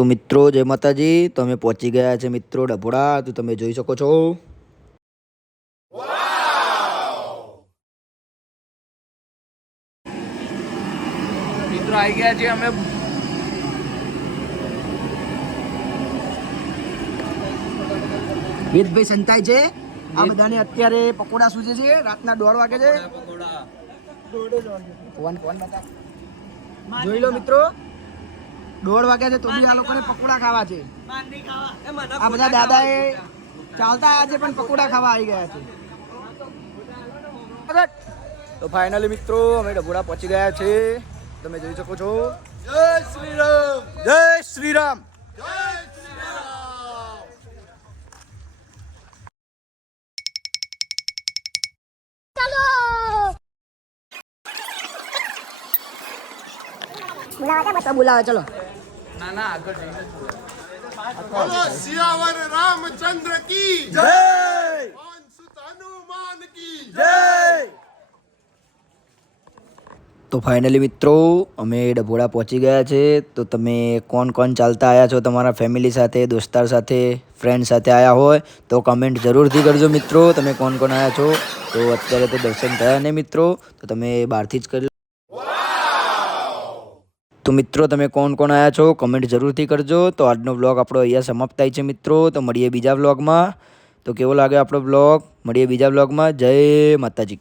તો મિત્રો જય માતાજી, તો અમે પહોંચી ગયા છે મિત્રો ડભોડા, તો તમે જોઈ શકો છો। મિત્રો આવી ગયા છે અમે વેદભાઈ સંતાય છે આ બધાને અત્યારે પકોડા સૂજે છે, રાતના 1:30 વાગે છે। જોઈ લો મિત્રો 1:30 વાગ્યા છે તો બી આ લોકોને પકોડા ખાવા છે। આ બધા દાદાએ ચાલતા આવ્યા છે પણ પકોડા ખાવા આવી ગયા છે। તો ફાઇનલી મિત્રો અમે ડભોડા પહોંચી ગયા છે, તમે જોઈ શકો છો। જય શ્રી રામ, જય શ્રી રામ, જય શ્રી રામ। બોલાવે ચલો। ના ના આગળ જઈને बोलो सियावर रामचंद्र की જય पवन सुत हनुमान की જય। તો ફાઇનલી મિત્રો અમે ડભોડા પહોંચી ગયા છે, તો તમે કોણ કોણ ચાલતા આવ્યા છો, તમારા ફેમિલી સાથે, દોસ્તાર સાથે, ફ્રેન્ડ સાથે આવ્યા હોય તો કમેન્ટ જરૂરથી કરજો મિત્રો, તમે કોણ કોણ આવ્યા છો। તો અત્યારે તો દર્શન થયા નહીં મિત્રો, તો તમે બહારથી જ કરી લો। તો મિત્રો તમે કોણ કોણ આવ્યા છો કમેન્ટ જરૂરથી કરજો। તો આજનો વ્લોગ આપણો અહીંયા સમાપ્ત થાય છે મિત્રો, તો મળીએ બીજા વ્લોગમાં। તો કેવો લાગે આપણો વ્લોગ, મળીએ બીજા વ્લોગમાં। જય માતાજી।